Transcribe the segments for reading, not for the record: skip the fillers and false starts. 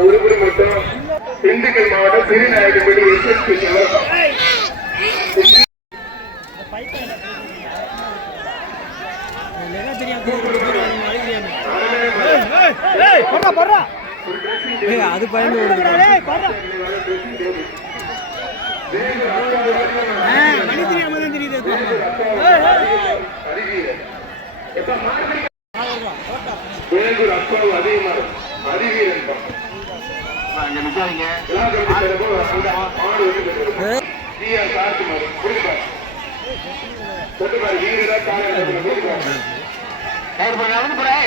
உருப்படி மட்டும் திண்டுக்கல் மாவட்டம் திருநாயகப்படி அது பயந்து அப்பாவும் அதிகமாக அறிவீரன்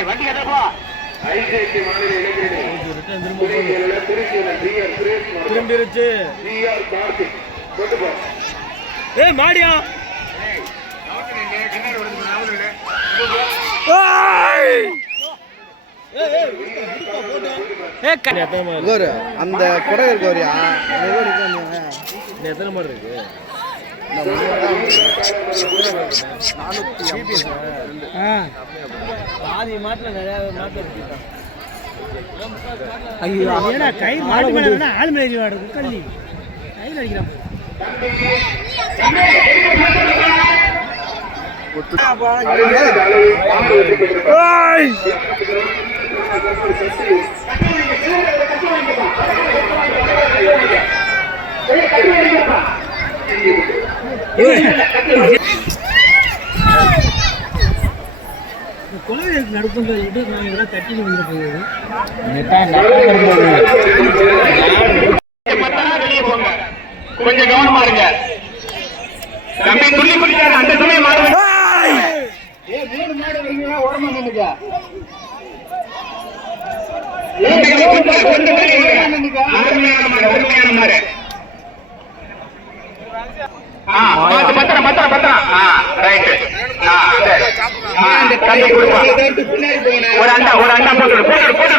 வண்டி கட்டப்போ ஐஜேபி மாநில இளைஞர் திரும்பிருச்சு மாடியா அந்த குறை இருக்கு வரியா எத்தனை மாதிரி இருக்கு பாதி மாட்டில் நிறைய மாட்டு இருக்கு கை மாடு மேல ஆள் மேலே ஆடுறது கல்லி கையில் அடிக்கிறான் குழந்தைகளுக்கு நடக்கும்போது நான் இதெல்லாம் தட்டி வந்துட்டு கொஞ்சம் கவனமா இருங்க. தம்பி துள்ளி குடிக்காரு அந்த சமயம் மாடு மூணு மாடு வரீங்கன்னா ஓரமா நின்னுங்க. உண்மையான மாடு ஒரு அண்டா போட்டு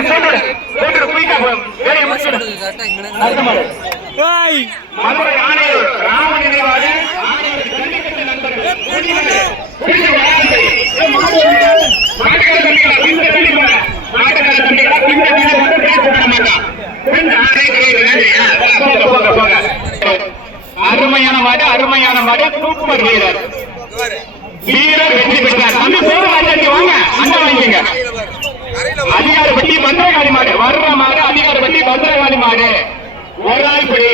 மதுரை ஆணையூர் ராம நினைவாக அருமையான மாடு சூப்பர் வீரர் வெற்றி பெற்றார். அந்த பேரு வாங்க அண்டை வாங்கிங்க. அதிகாரப்பட்டி பத்திரகாளி மாடு வர்ற மாடு அதிகாரப்பட்டி பத்திரகாளி மாடு ஒரு ஆள் பிடி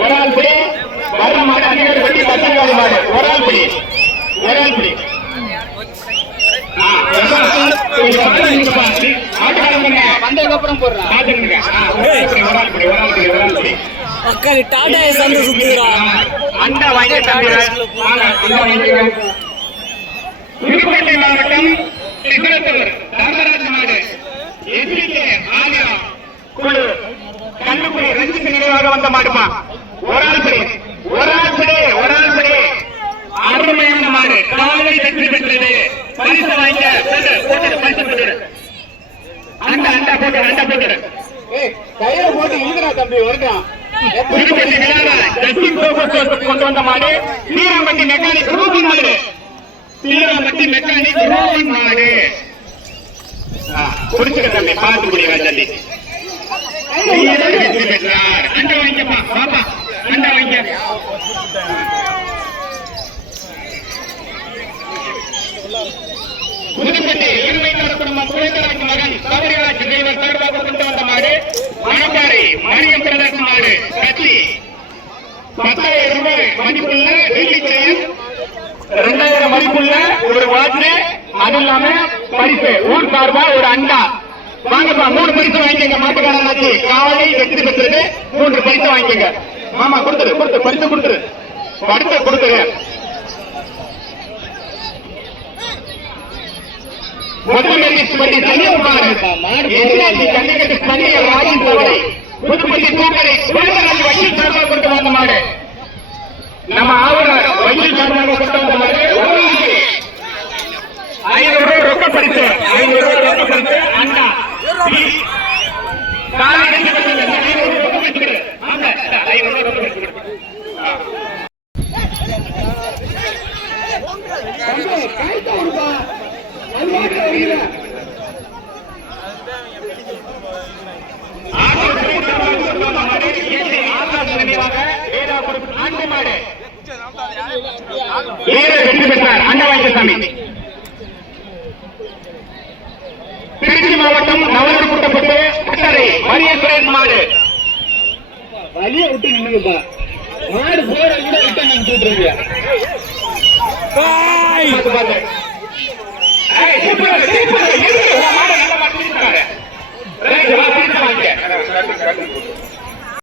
வர்ற மாடு அதிகாரப்பட்டி பத்திரகாளி மாடு ஒரு ஆள் பிடி வந்ததுக்கப்புறம் போடுறா டாடா சந்து சுத்துறா அண்டா வாங்கி புதுக்கோட்டை மாவட்டம் சிகரத்தூர் தர்மராஜ் மாடு எதிரிலே ஆலியா குழு கண்ணுக்குடி ரஞ்சித் நினைவாக வந்த மாடுமா ஒரு ஆள் படி அருமையான மாடு காலை வெற்றி பெற்றது. பரிசு வாங்க அண்டா போட்டு கயிறு போட்டு இழுக்கிறா தம்பி வருடம் புதுப்பட்டி விழாவை கொண்டு வந்த மாடு சீராம்பட்டி மெக்கானிக் ரூபின் மாடு குடிச்சுக்க தம்பி பார்த்து முடியா தம்பி வெற்றி பெற்றார். அண்டை வாங்கிப்பா பாப்பா அண்டை வாங்க புதுப்பட்டி இருமைக்கார குடும்பம் குழந்தைராஜ் மகன் சபரிராஜ் டிரைவர் சார்பாக கொண்டு வந்த மாடு மணப்பாறை மரியம் பிரதேச மாடு கட்சி 10,000 ரூபாய் மதிப்புள்ள வெள்ளி செயின் 2,000 மதிப்புள்ள ஒரு வாட்ரு அது இல்லாம பரிசு ஊர் சார்பா ஒரு அண்டா வாங்கப்பா 3 பரிசு வாங்கிக்கங்க. மாட்டுக்காரனாச்சு காலை வெற்றி பெற்றது 3 பரிசு வாங்கிக்கங்க. மாமா கொடுத்துரு பரிசு கொடுத்துரு முதல்வண்டி சனியகுமார் ஜல்லிக்கட்டு சனிய ராஜன் சோழை புதுப்பட்டி தூக்கரை குழந்தைராஜ் வக்கீல் சார்பாக கொண்டு வந்த மாடு நம்ம ஆவலர் வக்கீல் சார்பாக கொண்டு வந்த மாடு பரிசு 500 ரூபாய் ரொக்க பரிசு அண்ணா காலை வெற்றி பெற்றது 500 ரூபாய் ரொக்க பரிசு கொடு ஆமா 500 ரூபாய் ரொக்க பரிசு கொடு வெற்றி பெற்றார் அண்ணாவாய்க்கசாமி. திருச்சி மாவட்டம் நவலூர் கூட்டப்பட்டு பட்டறை மரியசுரேன் மாடு வழிய விட்டு நின்னுப்பா மாடு போற கூட விட்டு நீங்க கூட்டுறீங்க மாடு நல்லா மாட்டிருக்காரு.